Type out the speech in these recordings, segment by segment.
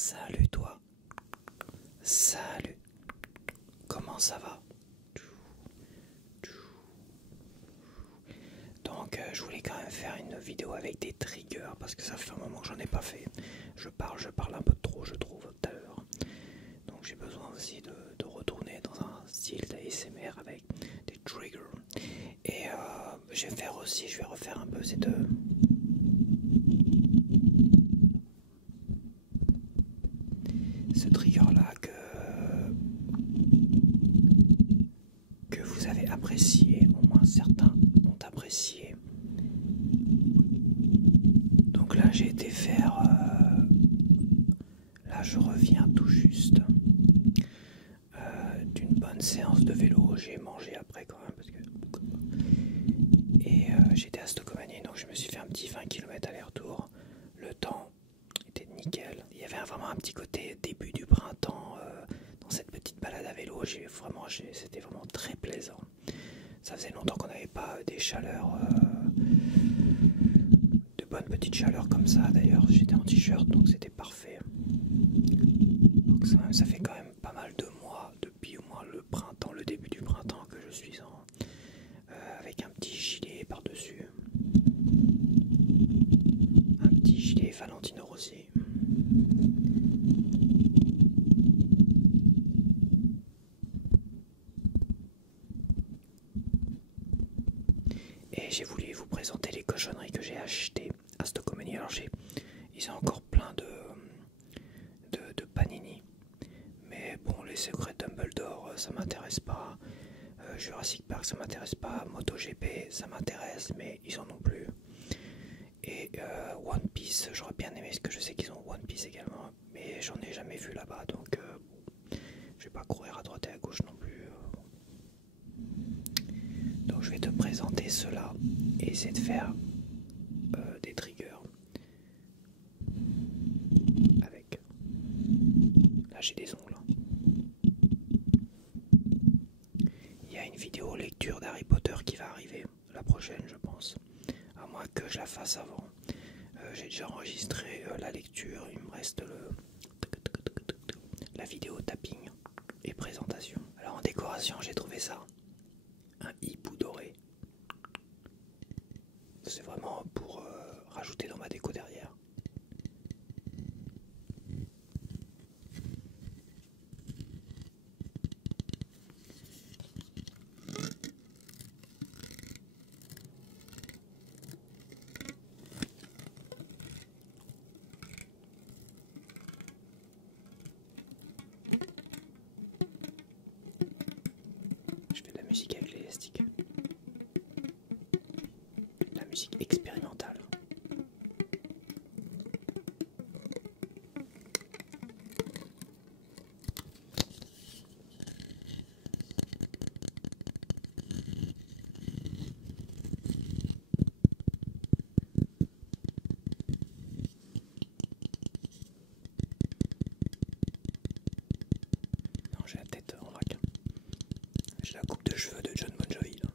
Salut toi. Salut. Comment ça va? Donc je voulais quand même faire une vidéo avec des triggers parce que ça fait un moment que j'en ai pas fait. Je parle un peu trop je trouve tout à l'heure. Donc j'ai besoin aussi de retourner dans un style d'ASMR avec des triggers. Et je vais refaire un peu ce trigger là que vous avez apprécié, au moins certains ont apprécié. Donc là j'ai été faire, là je reviens tout juste d'une bonne séance de vélo. J'ai mangé après quand même et j'étais à Stocomanie, donc je me suis fait un petit 20 km aller-retour. Le temps était nickel. Il y avait vraiment un petit côté début du printemps dans cette petite balade à vélo. C'était vraiment très plaisant. Ça faisait longtemps qu'on n'avait pas des chaleurs, de bonnes petites chaleurs comme ça. D'ailleurs, j'étais en t-shirt, donc c'était parfait. Donc ça fait quand même pas mal de mois, depuis au moins le printemps, le début du printemps, que je suis avec un petit gilet par-dessus. Un petit gilet Valentino Rossi. Et j'ai voulu vous présenter les cochonneries que j'ai achetées à Stocomanie. Alors ils ont encore plein de panini. Mais bon, les secrets de Dumbledore, ça m'intéresse pas. Jurassic Park, ça m'intéresse pas. MotoGP, ça m'intéresse, mais ils en ont plus. Et One Piece, j'aurais bien aimé, parce que je sais qu'ils ont One Piece également, mais j'en ai jamais vu là-bas, donc je vais pas courir à droite et à gauche non plus. Donc je vais te présenter cela et essayer de faire des triggers avec. Là j'ai des ongles. Il y a une vidéo lecture d'Harry Potter qui va arriver, la prochaine je pense, à moins que je la fasse avant. J'ai déjà enregistré la lecture, il me reste la vidéo tapping et présentation. Alors en décoration j'ai trouvé ça, un hibou doré. C'est vraiment pour rajouter dans ma déco derrière. Je fais de la musique avec l'élastique. La musique expérimentale. Non, j'ai la tête en vrac. J'ai la coupe de cheveux de John Bon Jovi là.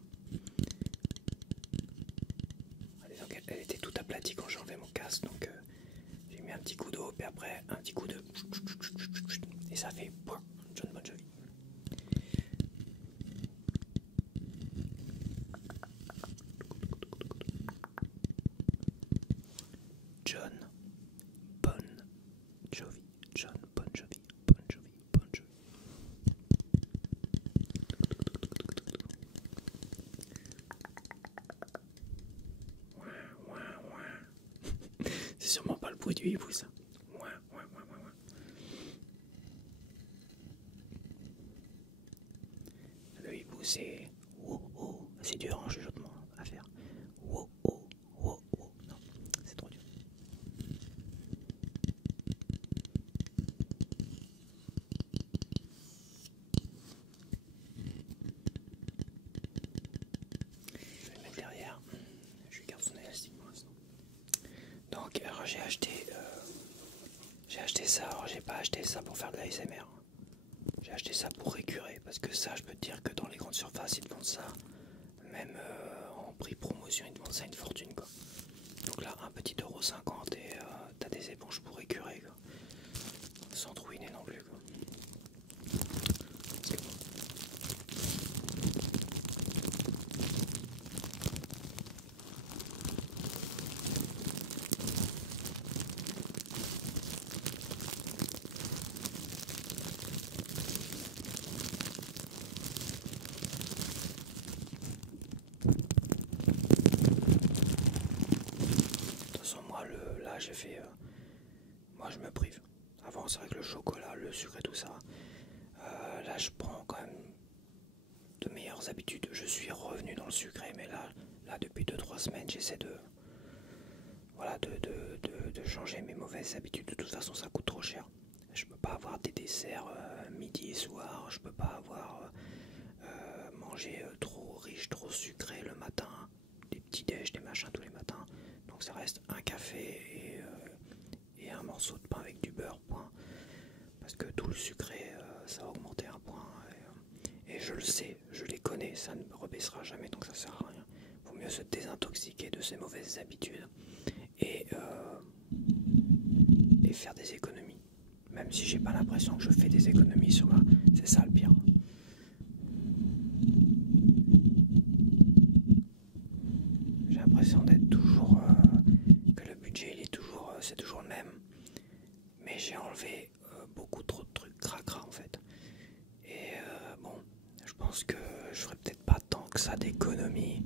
Donc elle était toute aplatie quand j'ai enlevé mon casque, donc j'ai mis un petit coup d'eau, puis après un petit coup de... Et ça fait John Bon Jovi. John Bon Jovi, John Bon Jovi, Bon Jovi, Bon Jovi. C'est sûrement pas le bruit du hibou ça. Le hibou c'est c'est dur en chuchotement à faire. Non, c'est trop dur. Je vais le mettre derrière. Je lui garde son élastique pour l'instant. Donc alors j'ai acheté ça. Alors j'ai pas acheté ça pour faire de l'ASMR. J'ai acheté ça pour récurer, parce que ça, je peux te dire que dans les grandes surfaces, ils te vendent ça, même en prix promotion, ils te vendent ça une fortune, quoi. Donc là, un petit 1,50 € et t'as des éponges pour récurer, quoi. là j'ai fait, moi je me prive. Avant c'est vrai que le chocolat, le sucre et tout ça, là je prends quand même de meilleures habitudes. Je suis revenu dans le sucré, mais là depuis 2-3 semaines j'essaie de, voilà, de changer mes mauvaises habitudes. De toute façon ça coûte trop cher. Je peux pas avoir des desserts midi et soir, je peux pas avoir manger trop riche, trop sucré le matin, des petits déj, des machins tous les matins. Donc ça reste un café et un morceau de pain avec du beurre, point. Parce que tout le sucré, ça va augmenter un point. Et je le sais, je les connais, ça ne me rebaissera jamais, donc ça sert à rien. Vaut mieux se désintoxiquer de ces mauvaises habitudes et faire des économies. Même si j'ai pas l'impression que je fais des économies sur ma... C'est ça le pire. J'ai l'impression d'être toujours... que le budget il est toujours, c'est toujours le même. Mais j'ai enlevé beaucoup trop de trucs cracra en fait. Et bon, je pense que je ferais peut-être pas tant que ça d'économies.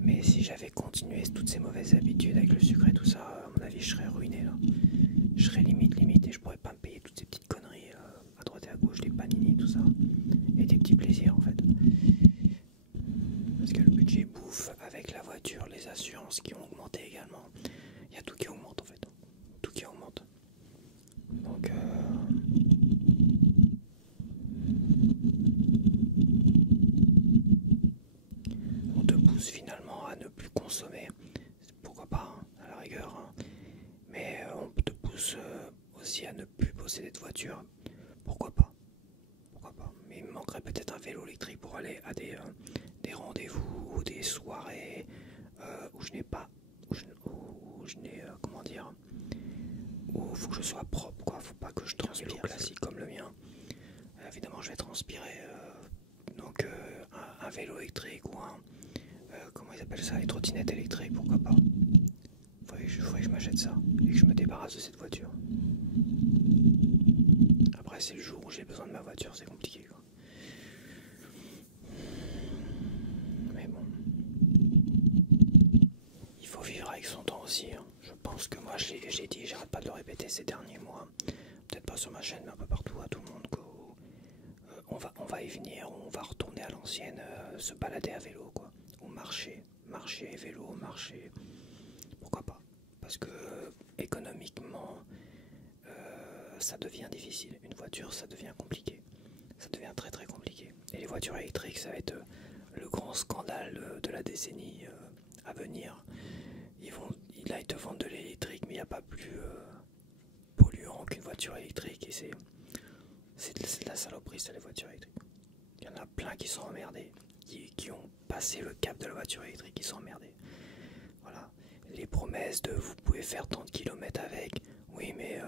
Mais si j'avais continué toutes ces mauvaises habitudes avec le sucre et tout ça, à mon avis je serais ruiné là. Je serais limite et je pourrais pas me payer toutes ces petites conneries à droite et à gauche, des panini, tout ça. Et des petits plaisirs en fait. Parce que le budget bouffe avec la voiture, les assurances qui ont augmenté également. Il y a tout qui augmente en fait. Tout qui augmente. Donc on te pousse finalement à ne plus consommer. Pourquoi pas, hein, à la rigueur. Hein. Mais on te pousse aussi à ne plus posséder de voiture. Pourquoi pas? Pourquoi pas? Mais il me manquerait peut-être un vélo électrique pour aller à des rendez-vous ou des soirées où je n'ai pas, où je n'ai, comment dire, où il faut que je sois propre, quoi. Faut pas que je transpire. Un vélo classique comme le mien. Évidemment, je vais transpirer. Donc, un vélo électrique ou un, comment ils appellent ça, les trottinettes électriques, pourquoi pas. Faudrait que je m'achète ça et que je me débarrasse de cette voiture. Après, c'est le jour où j'ai besoin de ma voiture, c'est compliqué, quoi. Mais bon, il faut vivre avec son temps aussi. Hein. Je pense que moi, j'ai dit, j'arrête pas de le répéter ces derniers mois. Peut-être pas sur ma chaîne, mais un peu partout, à tout le monde. On va y venir, on va retourner à l'ancienne, se balader à vélo, quoi. Ou marcher, vélo, marcher. Pourquoi pas? Parce que économiquement, ça devient difficile. Une voiture, ça devient compliqué. Ça devient très très compliqué. Et les voitures électriques, ça va être le grand scandale de la décennie à venir. Là, ils te vendent de l'électrique, mais il n'y a pas plus polluant qu'une voiture électrique. Et c'est de la saloperie, ça, les voitures électriques. Il y en a plein qui sont emmerdés, qui ont passé le cap de la voiture électrique, qui sont emmerdés. Voilà. Les promesses de vous pouvez faire tant de kilomètres avec, oui, mais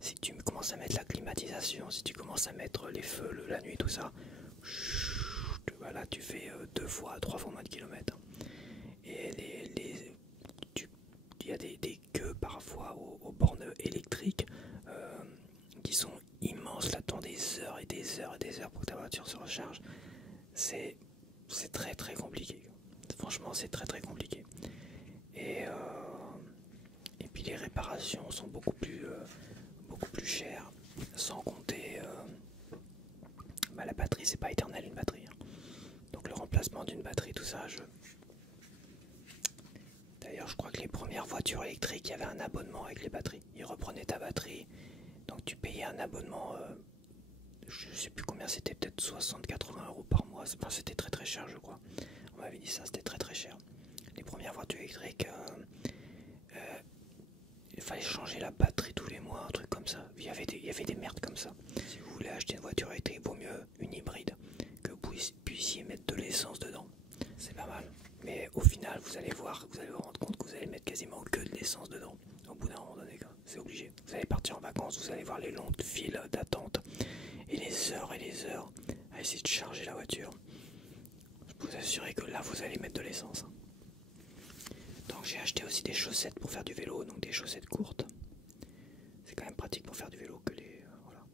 si tu commences à mettre la climatisation, si tu commences à mettre les feux la nuit, tout ça, voilà, tu fais 2 fois, 3 fois moins de kilomètres. Et il y a des queues parfois aux bornes électriques qui sont immenses, là, t'attends des heures et des heures et des heures pour que ta voiture se recharge. C'est très très compliqué. Franchement, c'est très très compliqué. Et puis les réparations sont beaucoup plus chères, sans compter la batterie, c'est pas éternel une batterie. Hein. Donc le remplacement d'une batterie, tout ça, D'ailleurs, je crois que les premières voitures électriques, il y avait un abonnement avec les batteries. Ils reprenaient ta batterie, donc tu payais un abonnement, je sais plus combien c'était, peut-être 60-80 € par mois. Enfin, c'était très très cher, je crois. On m'avait dit ça, c'était très très cher. Les premières voitures électriques, il fallait changer la batterie tous les mois, un truc comme ça. Il y avait des merdes comme ça. Si vous voulez acheter une voiture électrique, il vaut mieux une hybride, que vous puissiez mettre de l'essence dedans. C'est pas mal. Mais au final, vous allez vous rendre compte que vous allez mettre quasiment que de l'essence dedans. Au bout d'un moment donné, c'est obligé. Vous allez partir en vacances, vous allez voir les longues files d'attente et les heures à essayer de charger la voiture. Je peux vous assurer que là, vous allez mettre de l'essence. Donc j'ai acheté aussi des chaussettes pour faire du vélo, donc des chaussettes courtes. C'est quand même pratique pour faire du vélo que voilà,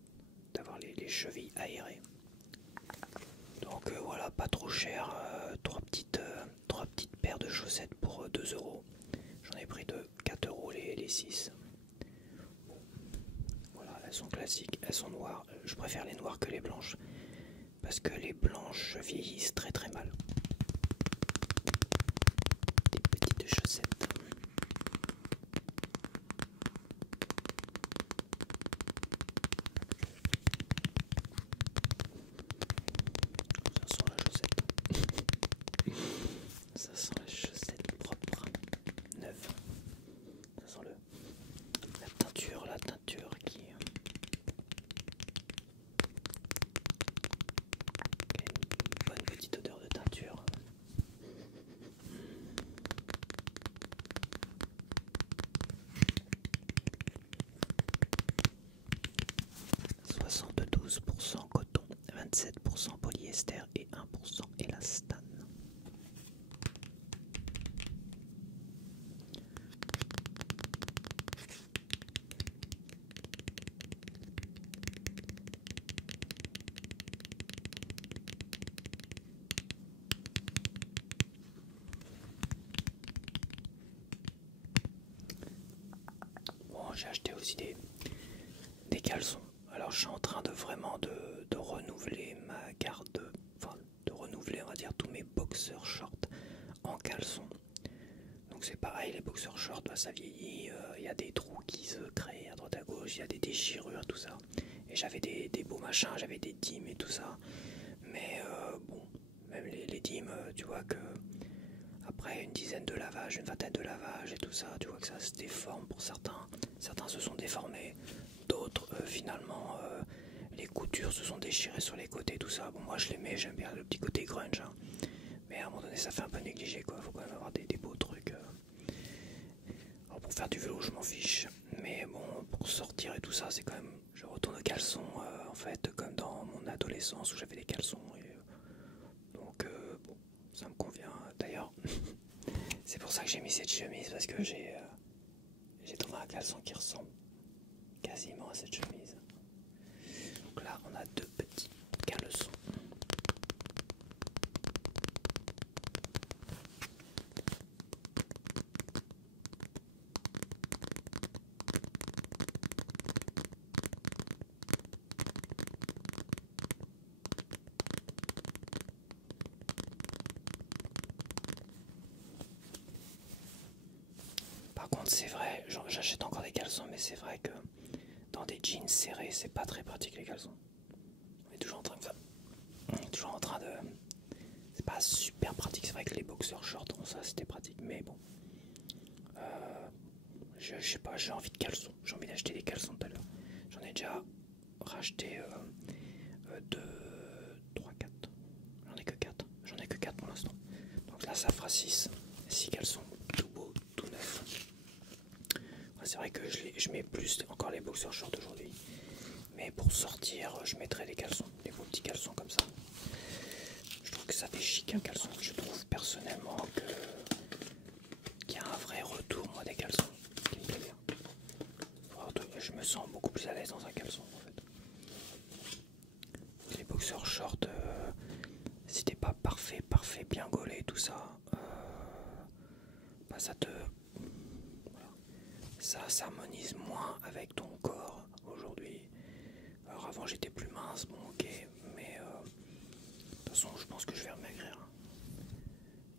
d'avoir les chevilles aérées. Donc voilà, pas trop cher, 3 petites paires de chaussettes pour 2 €. J'en ai pris de 4 € les les 6. Bon, voilà, elles sont classiques, elles sont noires. Je préfère les noires que les blanches. Parce que les blanches vieillissent très très mal. Des petites chaussettes. Ça sent la chaussette. Ça sent la chaussette propre, neuve. Ça sent la teinture qui a une bonne petite odeur de teinture. 72% coton, 27% polyester et 1% élastane. Bon, j'ai acheté aussi des caleçons. Alors je suis en train de vraiment de renouveler ma garde, enfin de renouveler on va dire tous mes boxers shorts en caleçon. Donc c'est pareil, les boxers shorts, bah, ça vieillit, y a des trous qui se créent à droite à gauche, il y a des déchirures, tout ça. Et j'avais des beaux machins, j'avais des dîmes et tout ça. Mais bon, même les dîmes, tu vois que après une dizaine de lavages, une vingtaine de lavages et tout ça, tu vois que ça se déforme pour certains. Certains se sont déformés, d'autres finalement les coutures se sont déchirées sur les côtés, tout ça. Bon, moi je les mets, j'aime bien le petit côté grunge, hein. Mais à un moment donné ça fait un peu négligé quoi, faut quand même avoir des beaux trucs. Alors pour faire du vélo je m'en fiche, mais bon pour sortir et tout ça c'est quand même, je retourne aux caleçons en fait comme dans mon adolescence où j'avais des caleçons et, donc bon ça me convient d'ailleurs. C'est pour ça que j'ai mis cette chemise parce que j'ai trouvé un caleçon qui ressemble quasiment à cette chemise. Donc là on a deux petits caleçons. Par contre c'est vrai, j'achète encore des caleçons mais c'est vrai que dans des jeans serrés c'est pas très pratique les caleçons. On est toujours en train de... On est toujours en train de... C'est pas super pratique, c'est vrai que les boxers shorts, bon, ça c'était pratique mais bon. Je sais pas, j'ai envie de caleçons, j'ai envie d'acheter des caleçons tout à l'heure. J'en ai déjà racheté 2, 3, 4. J'en ai que 4 pour l'instant. Donc là ça fera 6 caleçons, tout beau, tout neuf. Ouais, c'est vrai que je mets plus encore les boxers shorts aujourd'hui. Mais pour sortir, je mettrai des caleçons, des beaux petits caleçons comme ça. Je trouve que ça fait chic un caleçon. Je trouve personnellement qu'il y a un vrai retour moi des caleçons qui me plaît bien. Je me sens beaucoup plus à l'aise dans un caleçon en fait. Les boxers shorts, si t'es pas parfait, bien gaulé, tout ça, bah ça te... Voilà. Ça s'harmonise moins avec ton corps aujourd'hui. Alors avant j'étais plus mince, bon ok, mais de toute façon je pense que je vais remaigrir.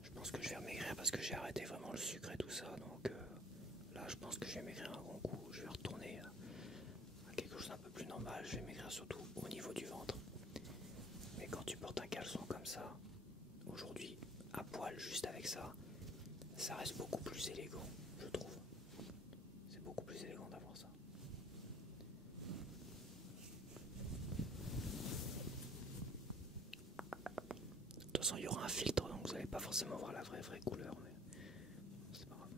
Je pense que je vais remaigrir parce que j'ai arrêté vraiment le sucre et tout ça, donc là je pense que je vais maigrir un bon coup, je vais retourner à quelque chose d'un peu plus normal, je vais maigrir surtout au niveau du ventre. Mais quand tu portes un caleçon comme ça, aujourd'hui, à poil juste avec ça, ça reste beaucoup plus élégant, je trouve. C'est beaucoup plus élégant d'avoir ça. De toute façon, il y aura un filtre, donc vous n'allez pas forcément voir la vraie couleur, mais c'est pas grave.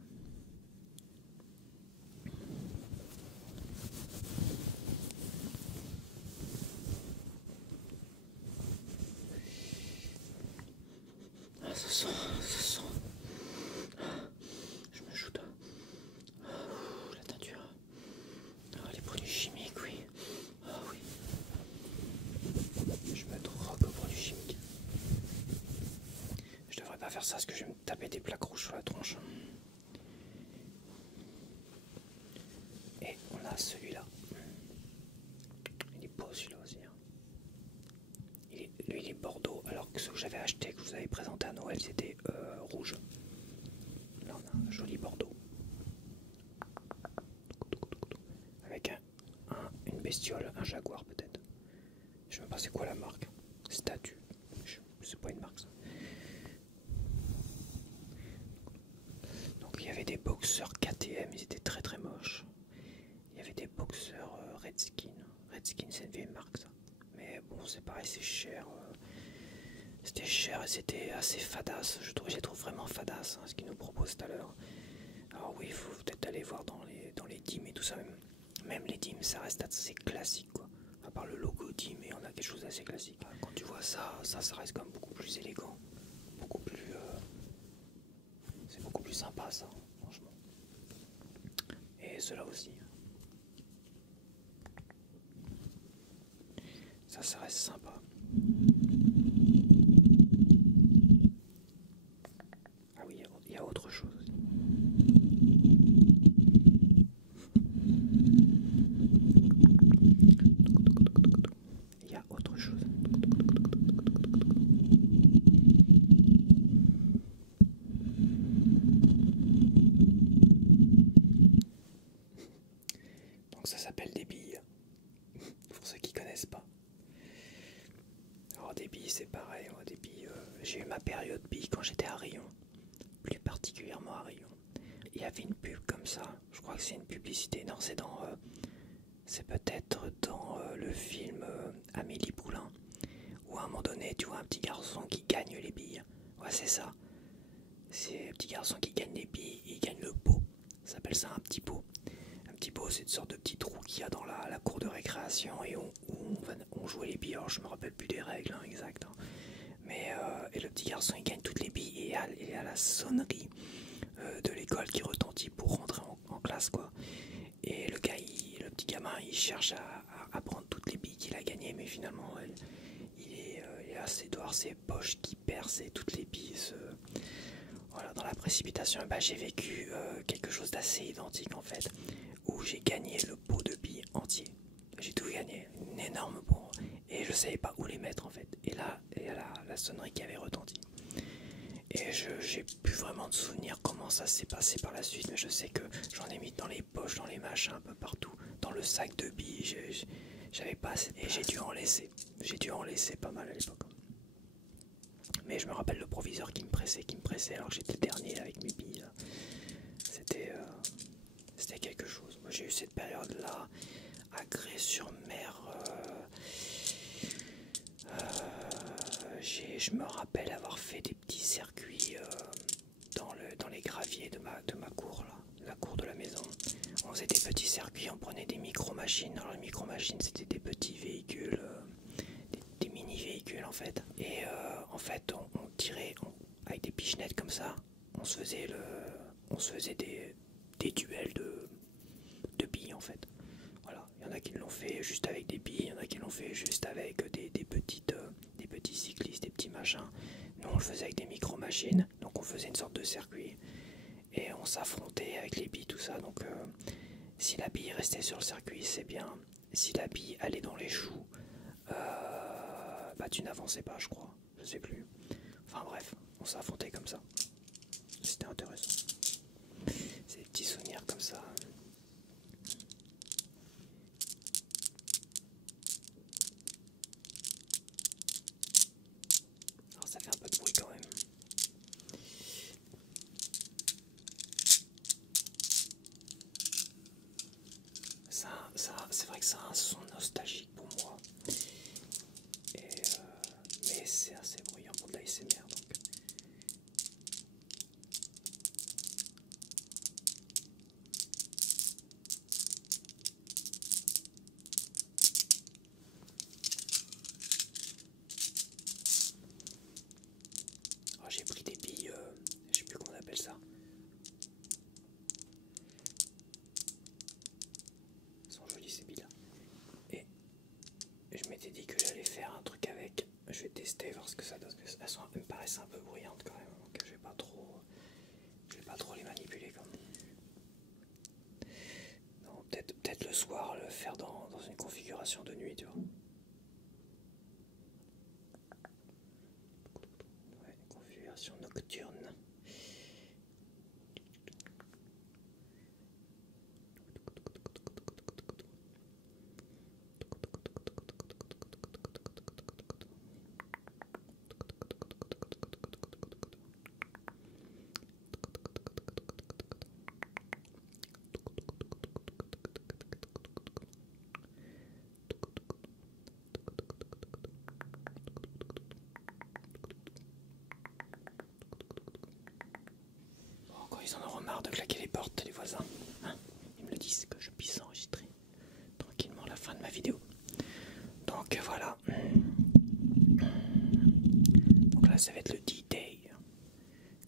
Ah, ça sent. Je me joue la teinture. Ah, les produits chimiques, oui. Ah oui. Je me drogue aux produits chimiques. Je devrais pas faire ça parce que je vais me taper des plaques rouges sur la tronche. bestiole, un jaguar peut-être. Je sais même pas c'est quoi la marque. Statue. C'est pas une marque ça. Donc il y avait des boxeurs KTM, ils étaient très très moches. Il y avait des boxeurs Redskin. Redskin c'est une vieille marque ça. Mais bon c'est pareil, c'est cher. C'était cher et c'était assez fadasse. Je les trouve vraiment fadasse ce qu'ils nous proposent tout à l'heure. Alors oui, il faut peut-être aller voir dans les DIM et tout ça. Même les DIM ça reste assez classique quoi. À part le logo DIM, mais on a quelque chose d'assez classique. Quand tu vois ça reste quand même beaucoup plus élégant. Beaucoup plus... c'est beaucoup plus sympa ça, franchement. Et cela aussi. Ça reste sympa. Ah oui, il y a autre chose aussi. Il y a autre chose. Donc ça s'appelle des billes. Pour ceux qui connaissent pas. Alors des billes c'est pareil, des billes, j'ai eu ma période billes quand j'étais à Rion, plus particulièrement à Rion. Il y avait une pub comme ça, je crois que c'est une publicité, non c'est peut-être dans le film Amélie Poulain, où à un moment donné tu vois un petit garçon qui gagne les billes, ouais c'est ça, c'est un petit garçon qui gagne les billes, il gagne le pot, ça s'appelle ça un petit pot. Un petit pot, c'est une sorte de petit trou qu'il y a dans la cour de récréation et où on jouait les billes. Alors je me rappelle plus des règles exactes, hein. Mais et le petit garçon il gagne toutes les billes et il y a la sonnerie de l'école qui retentit pour rentrer en classe quoi. Et le petit gamin il cherche à prendre toutes les billes qu'il a gagnées, mais finalement il est à ses poches qui percent et toutes les billes voilà, dans la précipitation. J'ai vécu quelque chose d'assez identique en fait, où j'ai gagné le pot de billes entier. J'ai tout gagné, une énorme pot, et je savais pas où les mettre en fait. Et là, il y a la sonnerie qui avait retenti. Et j'ai plus vraiment de souvenir comment ça s'est passé par la suite, mais je sais que j'en ai mis dans les poches, dans les machins, un peu partout, dans le sac de billes. J'avais pas assez, et j'ai dû en laisser. J'ai dû en laisser pas mal à l'époque. Mais je me rappelle le proviseur qui me pressait alors que j'étais le dernier avec mes billes. C'était quelque chose. Moi j'ai eu cette période-là à Grès-sur-Mer. Je me rappelle avoir fait des petits circuits dans les graviers de ma cour, là, la cour de la maison. On faisait des petits circuits, on prenait des micro-machines. Alors les micro-machines c'était des petits véhicules, des mini-véhicules en fait. Et en fait on tirait avec des pichenettes comme ça. On se faisait des duels de billes en fait. Voilà, il y en a qui l'ont fait juste avec des billes, il y en a qui l'ont fait juste avec des petits cyclistes, des petits machins. Nous on le faisait avec des micro-machines, donc on faisait une sorte de circuit et on s'affrontait avec les billes, tout ça. Donc si la bille restait sur le circuit, c'est bien. Si la bille allait dans les choux, tu n'avançais pas, je crois, je sais plus. Enfin bref, on s'affrontait comme ça. C'était intéressant. C'est des petits souvenirs comme ça. Alors ça fait un peu de bruit quand même. C'est vrai que ça a un son nostalgique pour moi. Mais c'est assez bruyant pour de la ASMR donc. ils en auront marre de claquer les portes, les voisins. Hein, ils me le disent que je puisse enregistrer tranquillement la fin de ma vidéo. Donc voilà. Donc là, ça va être le D-Day.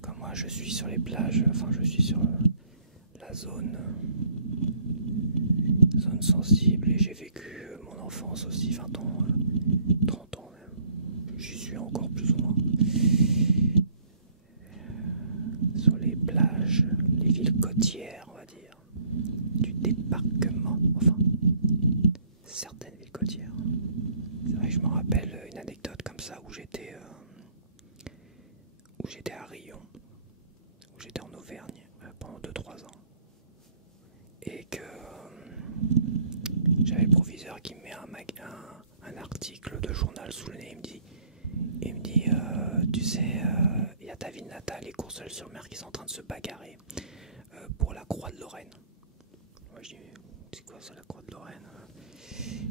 Comme moi, je suis sur les plages, enfin, je suis sur la zone sensible et j'ai vécu mon enfance aussi, 20 ans, 30 ans même. J'y suis encore plus ou moins. Sur les plages, les villes côtières, on va dire, du débarquement, enfin, certaines villes côtières. C'est vrai que je me rappelle une anecdote comme ça où j'étais à Rion, où j'étais en Auvergne pendant 2-3 ans. Et que j'avais le proviseur qui me met un article de journal sous le nez. Il me dit tu sais, il y a ta ville natale et Courseulles-sur-Mer qui sont en train de se bagarrer pour la Croix de Lorraine. Moi je dis c'est quoi ça, la Croix de Lorraine?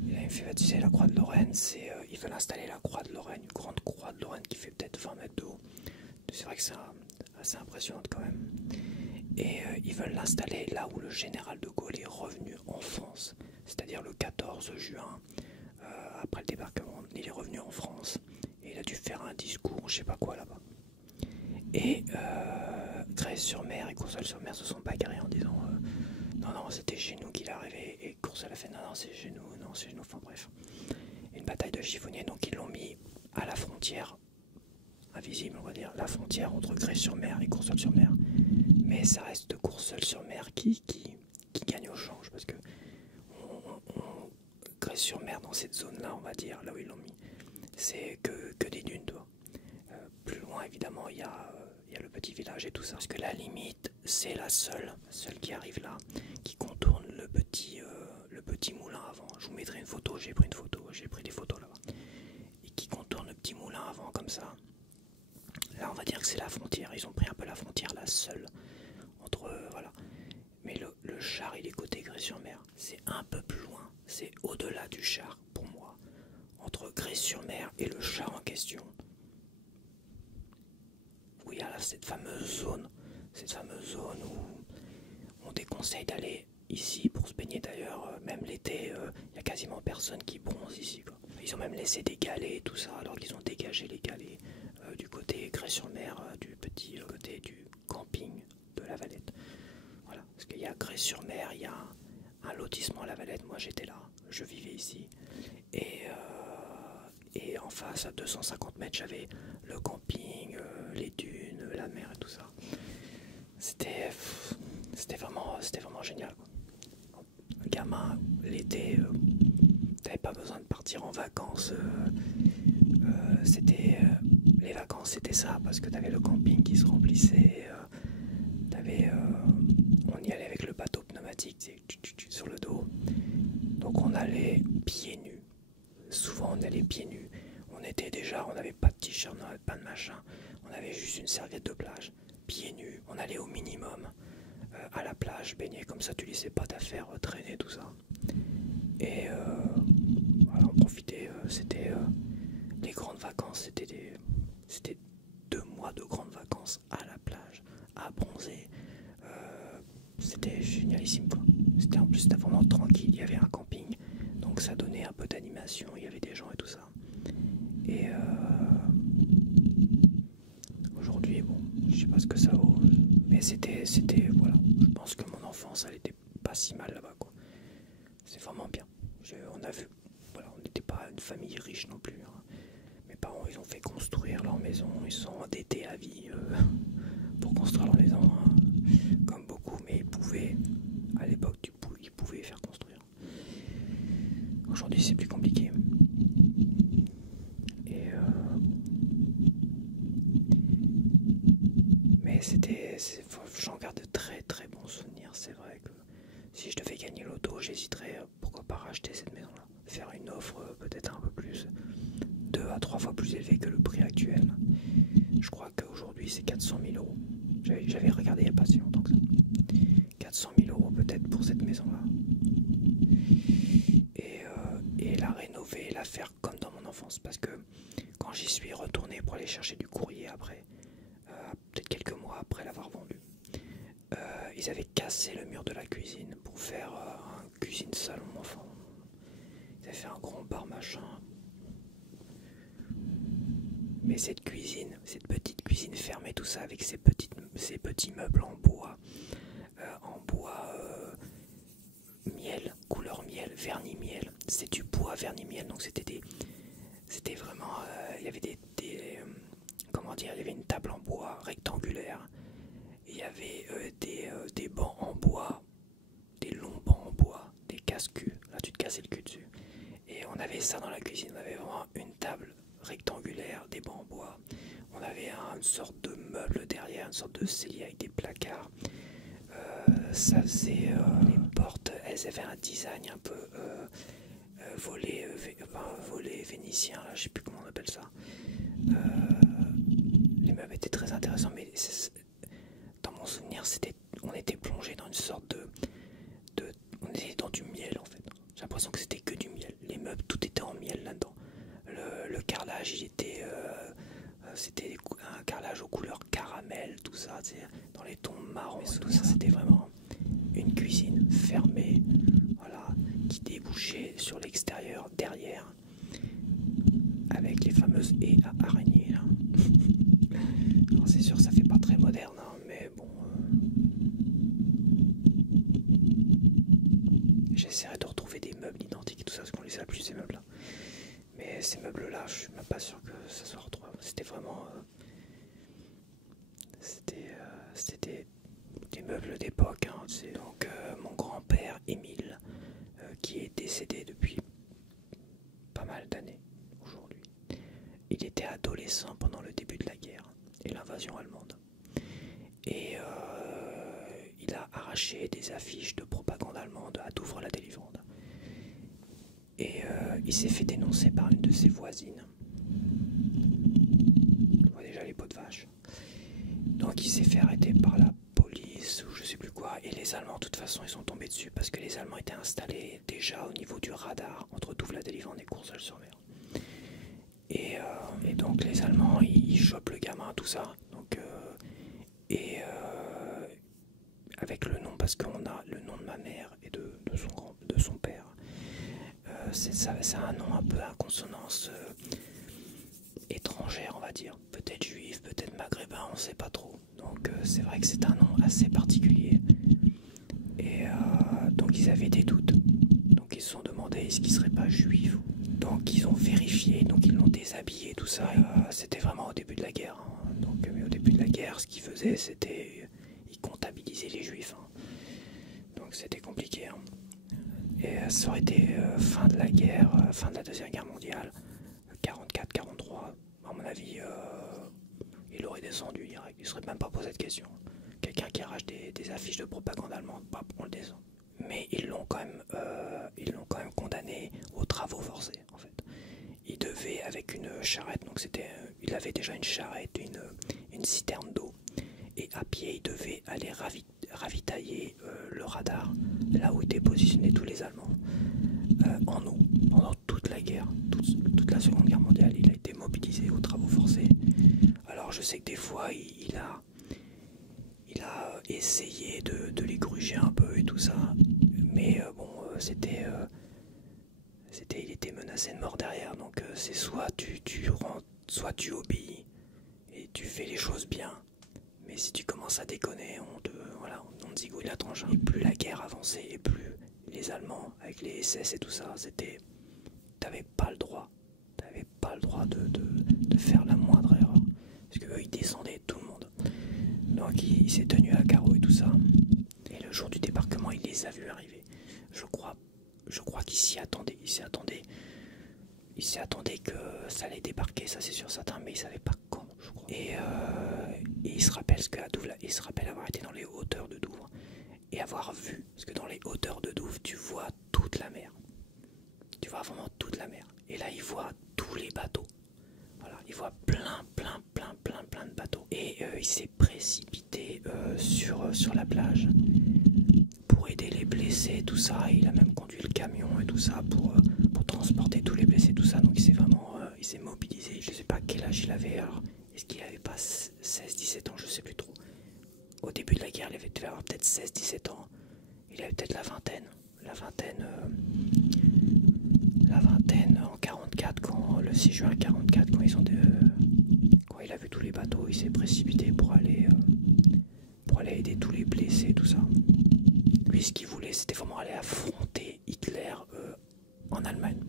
Et là il me fait tu sais, la Croix de Lorraine, c'est ils veulent installer la Croix de Lorraine, une grande Croix de Lorraine qui fait peut-être 20 mètres de haut. C'est vrai que c'est assez impressionnant quand même. Et ils veulent l'installer là où le général de Gaulle est revenu en France, c'est-à-dire le 14 juin, après le débarquement, il est revenu en France et il a dû faire un discours, je sais pas quoi là-bas. Et Grèce-sur-Mer et Courseulles-sur-Mer se sont bagarrés en disant non, c'était chez nous qu'il est arrivé, et Courseulles a fait non, c'est chez nous, enfin bref. Une bataille de chiffonniers, donc ils l'ont mis à la frontière, invisible on va dire, la frontière entre Grèce-sur-Mer et Courseulles-sur-Mer. Mais ça reste de Courseulles-sur-Mer qui gagne au change, parce que Grèce-sur-Mer, dans cette zone-là, on va dire, là où ils l'ont mis, c'est que des dunes, toi. Plus loin, évidemment, il y a le petit village et tout ça. Parce que la limite, c'est la seule qui arrive là, qui contourne le petit moulin avant. Je vous mettrai une photo, j'ai pris des photos là-bas. Et qui contourne le petit moulin avant, comme ça. Là, on va dire que c'est la frontière. Ils ont pris un peu la frontière, la seule. Entre, voilà. Mais le char, il est côté Grèce-sur-Mer. C'est un peu plus loin. C'est au-delà du char, pour moi. Entre Grèce-sur-Mer et le char en question. Où il y a cette fameuse zone où on déconseille d'aller ici pour se baigner. D'ailleurs, même l'été, il n'y a quasiment personne qui bronze ici, quoi. Ils ont même laissé des galets et tout ça, alors qu'ils ont dégagé les galets du côté Grèce-sur-Mer, du petit côté du camping de la Valette. Voilà, parce qu'il y a Grèce-sur-Mer, il y a un lotissement à la Valette. Moi j'étais là, je vivais ici. Et en face, à 250 mètres, j'avais le camping, les dunes, la mer et tout ça. C'était vraiment génial, quoi. Un gamin, l'été, t'avais pas besoin de partir en vacances. Les vacances, c'était ça, parce que t'avais le camping qui se remplissait. On y allait avec le bateau pneumatique sur le dos. Donc on allait pieds nus. Souvent on allait pieds nus. On n'avait pas de t-shirt, on n'avait pas de machin. On avait juste une serviette de plage. Pieds nus, on allait au minimum à la plage, baigner, comme ça tu laissais pas d'affaires traîner, tout ça. Et voilà, on profitait, c'était les grandes vacances, c'était 2 mois de grandes vacances à la plage, à bronzer. C'était génialissime, quoi. En plus c'était vraiment tranquille, il y avait un camping, donc ça donnait un peu d'animation, il y avait des gens et tout ça. Et aujourd'hui, bon, je sais pas ce que ça vaut, mais c'était, voilà, je pense que mon enfance, elle était pas si mal là-bas, quoi. C'est vraiment bien. On a vu, voilà, on n'était pas une famille riche non plus, hein. Mes parents, ils ont fait construire leur maison, ils se sont endettés à vie pour construire leur maison, hein. Comme beaucoup, mais ils pouvaient, à l'époque, ils pouvaient faire construire. Aujourd'hui, c'est plus compliqué. Et mais j'en garde de très très bons souvenirs. C'est vrai que si je devais gagner l'auto, j'hésiterais, pourquoi pas racheter cette maison-là, faire une offre peut-être un peu plus, 2 à 3 fois plus élevée que le prix actuel. Je crois qu'aujourd'hui c'est 400 000 euros. J'avais regardé il n'y a pas si longtemps que ça. 400 000 euros peut-être pour cette maison-là. Et la rénover, la faire comme dans mon enfance. Parce que quand j'y suis retourné pour aller chercher du courrier après, peut-être quelques mois après l'avoir vendu, ils avaient cassé le mur de la cuisine pour faire un cuisine salon, enfin. Ils avaient fait un grand bar machin. Mais cette cuisine, cette petite cuisine fermée, tout ça, avec ces petits meubles en bois, miel, couleur miel, vernis miel. C'est du bois vernis miel, donc c'était vraiment, il y avait comment dire, il y avait une table en bois rectangulaire. Il y avait des bancs en bois, des longs bancs en bois, des casse-culs. Là, tu te cassais le cul dessus. Et on avait ça dans la cuisine. On avait vraiment une table rectangulaire, des bancs en bois. On avait une sorte de meuble derrière, une sorte de cellier avec des placards. Ça faisait les portes, elles avaient un design un peu volet vénitien, là, je sais plus comment on appelle ça. Les meubles étaient très intéressants, mais dans mon souvenir, on était plongé dans une sorte on était dans du miel en fait. J'ai l'impression que c'était que du miel. Les meubles, tout était en miel là-dedans. Le carrelage, c'était un carrelage aux couleurs caramel, tout ça, dans les tons marrons et tout ça. C'était vraiment une cuisine fermée, voilà, qui débouchait sur l'extérieur derrière, avec les fameuses haies à araignées. C'est sûr, ça fait pas très moderne, hein, mais bon. J'essaierai de retrouver des meubles identiques et tout ça, parce qu'on les a plus ces meubles-là. Mais ces meubles-là, je suis même pas sûr que ça soit retrouvé. C'était vraiment. C'était des meubles d'époque. Hein. C'est donc mon grand-père Émile, qui est décédé depuis pas mal d'années aujourd'hui. Il était adolescent pendant le début de la guerre et l'invasion allemande. Et il a arraché des affiches de propagande allemande à Douvres-la-Délivrande. Et il s'est fait dénoncer par une de ses voisines. On voit déjà les pots de vache. Donc il s'est fait arrêter par la police ou je sais plus quoi. Et les Allemands, de toute façon, ils sont tombés dessus parce que les Allemands étaient installés déjà au niveau du radar entre Douvres-la-Délivrande et Courseulles-sur-Mer. Et donc les Allemands, ils chopent le gamin, tout ça. Donc, avec le nom, parce qu'on a le nom de ma mère et de son père. C'est un nom un peu à consonance étrangère, on va dire. Peut-être juif, peut-être maghrébin, on sait pas trop. Donc c'est vrai que c'est un nom assez particulier. Et donc ils avaient des doutes. Donc ils se sont demandé est-ce qu'il serait pas juif. Donc ils ont vérifié, donc ils l'ont déshabillé, tout ça. C'était vraiment au début de la guerre. Hein. Donc, mais au début de la guerre, ce qu'ils faisaient, c'était ils comptabilisaient les juifs. Hein. Donc c'était compliqué. Hein. Et ça aurait été fin de la guerre, fin de la Deuxième Guerre mondiale, 44-43. À mon avis, il aurait descendu direct. Il ne serait même pas posé de question. Quelqu'un qui arrache des affiches de propagande allemande, on le descend. Mais ils l'ont quand même condamné aux travaux forcés, en fait. Il devait, avec une charrette, donc il avait déjà une charrette, une citerne d'eau, et à pied, il devait aller ravitailler le radar, là où étaient positionnés tous les Allemands, en eau, pendant toute la guerre, toute la Seconde Guerre mondiale. Il a été mobilisé aux travaux forcés. Alors je sais que des fois, il a essayé de les gruger un peu et tout ça, mais il était menacé de mort derrière, donc c'est soit tu rentres, soit tu obéis et tu fais les choses bien, mais si tu commences à déconner, on te zigouille la tronche. Et plus la guerre avançait, et plus les Allemands, avec les SS et tout ça, t'avais pas le droit de faire la moindre erreur, parce qu'eux ils descendaient tout le monde. Donc il s'est tenu à carreau et tout ça. Et le jour du débarquement, il les a vus arriver. Je crois qu'il s'y attendait. Il s'y attendait que ça allait débarquer, ça c'est sûr certain, mais il savait pas quand, je crois. Et il se rappelle avoir été dans les hauteurs de Douvres et avoir vu, parce que dans les hauteurs de Douvres, tu vois toute la mer. Tu vois vraiment toute la mer. Et là, il voit tous les bateaux. Voilà, il voit plein de bateaux. Et il s'est précipité sur la plage pour aider les blessés, tout ça. Il a même conduit le camion et tout ça pour transporter tous les blessés, tout ça. Donc il s'est mobilisé. Je sais pas quel âge il avait. Alors, est-ce qu'il avait pas 16-17 ans, je sais plus trop. Au début de la guerre, il avait devait avoir peut-être 16-17 ans. Il avait peut-être la vingtaine. La vingtaine en 44, quand le 6 juin 44, quand il a vu tous les bateaux, il s'est précipité pour aller aider tous les blessés, tout ça. Lui, ce qu'il voulait, c'était vraiment aller affronter Hitler en Allemagne.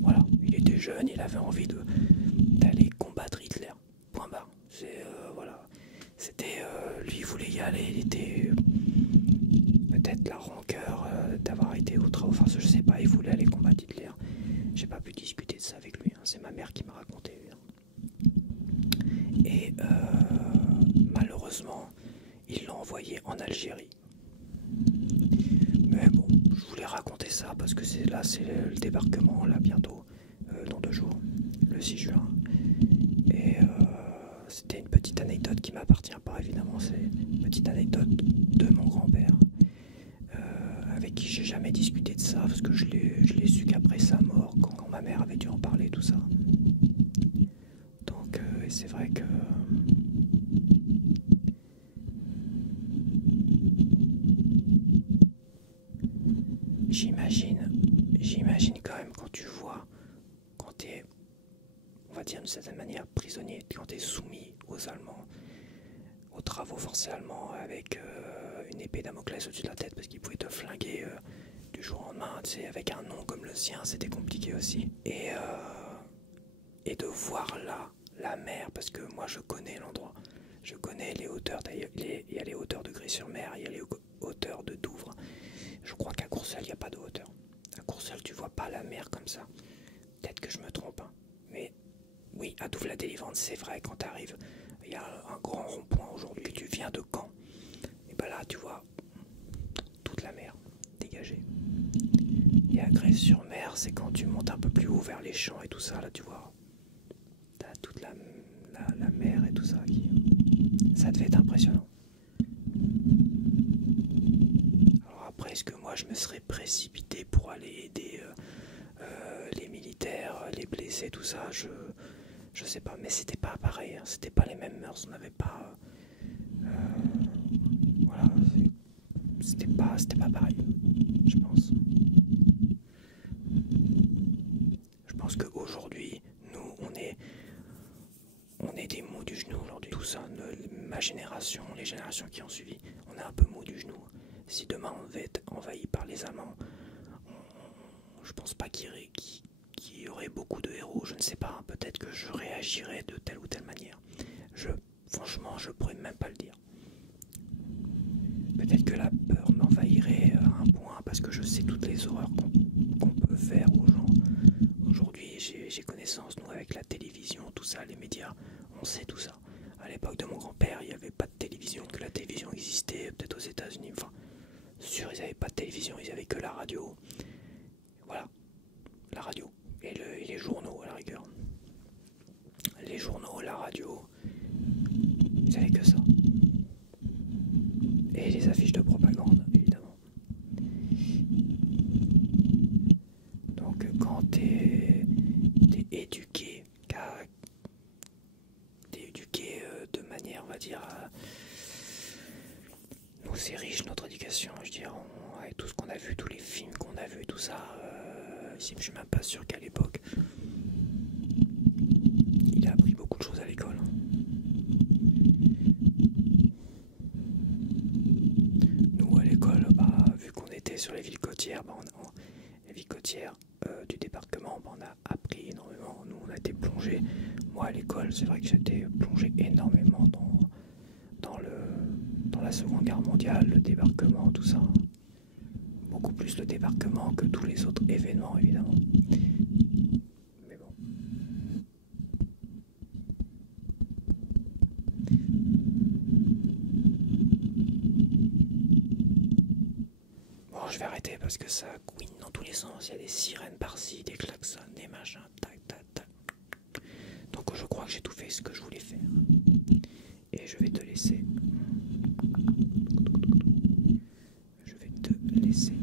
Voilà, il était jeune, il avait envie d'aller combattre Hitler. Point barre. Voilà. C'était lui, il voulait y aller, il était peut-être la rancœur d'avoir été au travail, enfin je sais pas, il voulait aller combattre Hitler. J'ai pas pu discuter de ça avec lui, hein. C'est ma mère qui m'a raconté. Et malheureusement, il l'a envoyé en Algérie. Mais bon, je voulais raconter ça parce que c'est le débarquement, là, bientôt, dans 2 jours, le 6 juin. Et c'était une petite anecdote qui m'appartient pas, évidemment, c'est une petite anecdote de mon grand-père, avec qui j'ai jamais discuté de ça, parce que je l'ai su qu'après sa mort, quand ma mère avait dû en parler, tout ça. Donc, c'est vrai que... J'imagine quand même quand tu vois, quand t'es, on va dire d'une certaine manière, prisonnier, quand t'es soumis aux Allemands, aux travaux forcés allemands, avec une épée Damoclès au-dessus de la tête parce qu'ils pouvaient te flinguer du jour au lendemain, tu sais, avec un nom comme le sien, c'était compliqué aussi. Et de voir là, la mer, parce que moi je connais l'endroit, je connais les hauteurs, il y a les hauteurs de Grès-sur-Mer, il y a les hauteurs de Douvres. Je crois qu'à Courseulles, il n'y a pas de hauteur. À Courseulles, tu vois pas la mer comme ça. Peut-être que je me trompe, hein. Mais oui, à Douvres-la-Délivrance, c'est vrai, quand tu arrives, il y a un grand rond-point aujourd'hui, tu viens de Caen. Et ben là, tu vois toute la mer dégagée. Et à Grès-sur-Mer, c'est quand tu montes un peu plus haut vers les champs et tout ça, là, tu vois, t'as toute la mer et tout ça. Ça devait être impressionnant. Après, est-ce que moi je me serais précipité pour aller aider les militaires, les blessés, tout ça, je sais pas, mais c'était pas pareil, hein. C'était pas les mêmes mœurs, on n'avait pas... voilà, c'était pas pareil, je pense. Je pense qu'aujourd'hui, nous, on est des mous du genou aujourd'hui. Tout ça, ma génération, les générations qui ont suivi, on est un peu mous du genou. Si demain on devait être envahi par les Allemands, je pense pas qu'il y aurait beaucoup de héros, je ne sais pas, peut-être que je réagirais de telle ou telle manière. Franchement, je pourrais même pas le dire. Peut-être que la peur m'envahirait à un point, parce que je sais toutes les horreurs qu'on peut faire aux gens. Aujourd'hui, j'ai connaissance, nous, avec la télévision, tout ça, les médias, on sait tout ça. À l'époque de mon grand-père, il n'y avait pas de télévision, que la télévision existait, peut-être aux États-Unis, enfin, sûr, ils n'avaient pas de télévision, ils n'avaient que la radio. Voilà, la radio et les journaux à la rigueur. Les journaux, la radio, ils n'avaient que ça. Et les affiches de propagande, évidemment. Donc quand t'es éduqué, de manière, on va dire, nous c'est riche notre éducation, je dirais, avec tout ce qu'on a vu, tous les films qu'on a vus, tout ça, je suis même pas sûr qu'à l'époque, il a appris beaucoup de choses à l'école. Nous à l'école, vu qu'on était sur les villes côtières, les villes côtières du débarquement, on a appris énormément. Nous on a été plongé. Moi à l'école, c'est vrai que j'étais plongé énormément dans la Seconde Guerre mondiale, le débarquement, tout ça. Beaucoup plus le débarquement que tous les autres événements, évidemment. Mais bon. Bon, je vais arrêter parce que ça couine dans tous les sens. Il y a des sirènes par-ci, des klaxons, des machins, tac, tac, tac. Donc je crois que j'ai tout fait ce que je voulais faire. Et je vais te laisser. Je vais te laisser.